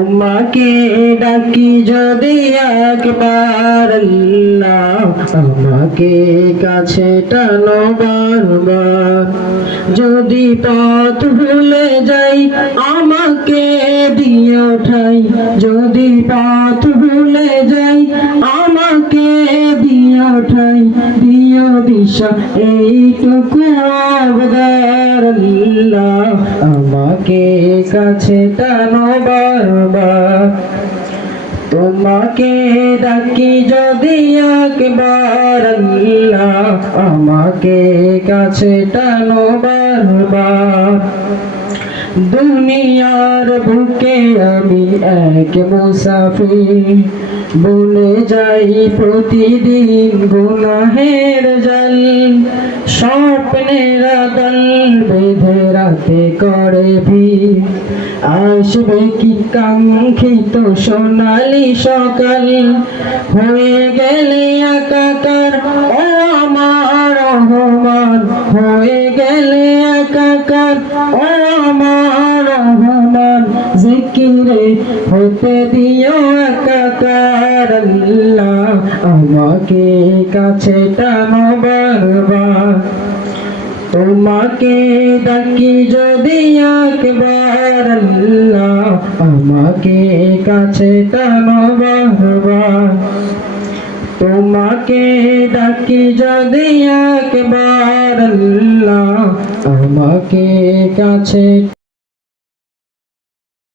তোমাকে ডাকি যদি একবার আল্লাহ, আমাকে কাছে টানো বারবার। যদি পথ ভুলে যাই আমাকে দিও ঠাই, যদি পথ ভুলে যাই আমাকে দিও ঠাই, দিও দিশা এইটুকু আবদার আল্লাহ, আমাকে কাছে টানো বারবার। তোমাকে ডাকি যদি একবার আল্লাহ, আমাকে কাছে টানো বারবার। দুনিয়ার বুকে আমি এক মুসাফির, বলে যাই প্রতিদিন গুনাহের জাল। স্বপ্নের দল বেঁধে রাতে করে ভিড়, আসবে কি কাঙ্ক্ষিত সোনালি সকাল। হয়ে গেলে একাকার ও আমার রহমান, হয়ে গেলে একাকার ও আমার রহমান। জিকিরে হতে দিও একাকার আল্লাহ, আমাকে কাছে টানো বারবার। তোমাকে ডাকি যদি একবার আল্লাহ, আমাকে কাছে টানো বারবার। তোমাকে ডাকি যদি একবার আল্লাহ, আমাকে কাছে